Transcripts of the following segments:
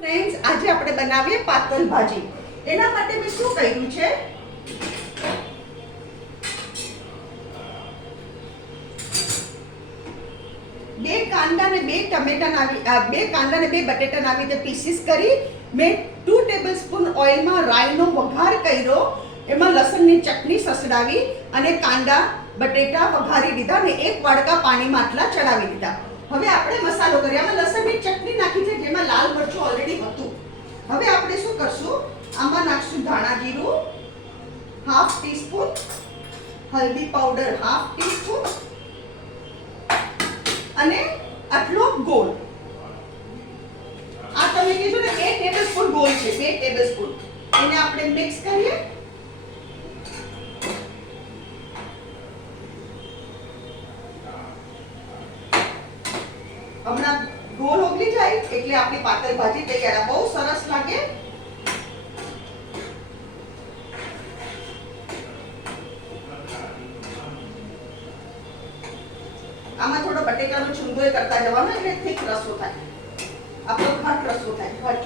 Friends, આજે આપણે બનાવીએ પાતલ ભાજી. એના માટે મેં શું કર્યું છે, બે કાંદા ને બે બટેટાના આવી રીતે પીસીસ કરી મેં 2 ટેબલસ્પૂન ઓઇલમાં રાઈનો વઘાર કર્યો. એમાં લસણની ચટણી સસડાવી અને કાંદા બટેટા વઘારી દીધા અને 1 વાડકા પાણીમાં આટલા ચડાવી દીધા. હવે આપણે મસાલો કરીએ. આમાં લસણની ચટણી નાખી છે, જેમાં લાલ મરચું ઓલરેડી હતું. હવે આપણે શું કરશું, આમાં નાખશું ધાણા જીરું ½ ટીસ્પૂન, હલ્દી પાવડર ½ ટીસ્પૂન અને આટલો ગોળ. આ તમે કીધું ને 2 ટેબલસ્પૂન ગોળ છે, 2 ટેબલસ્પૂન. એને આપણે મિક્સ કરીએ. હમણાં ગોળ ઓગળી જાય એટલે આપણી પાતળ ભાજી તૈયાર. બહુ સરસ લાગે. આમાં થોડો બટેટાનો છુંદો કરતા જવાનો એટલે થીક રસો થાય, આપણો ઘાટ રસો થાય. ઘાટ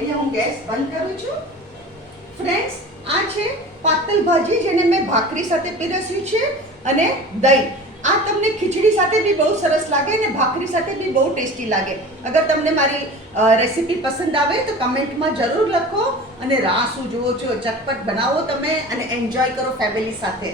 અહીંયા હું ગેસ બંધ કરું છું. ફ્રેન્ડ્સ, આ છે પાતલ ભાજી, જેને મેં ભાખરી સાથે પીરસ્યું છે અને દહીં. આ તમને ખીચડી સાથે બી બહુ સરસ લાગે અને ભાખરી સાથે બી બહુ ટેસ્ટી લાગે. અગર તમને મારી રેસીપી પસંદ આવે તો કમેન્ટમાં જરૂર લખો અને રાહ શું જુઓ છો, ચટપટ બનાવો તમે અને એન્જોય કરો ફેમિલી સાથે.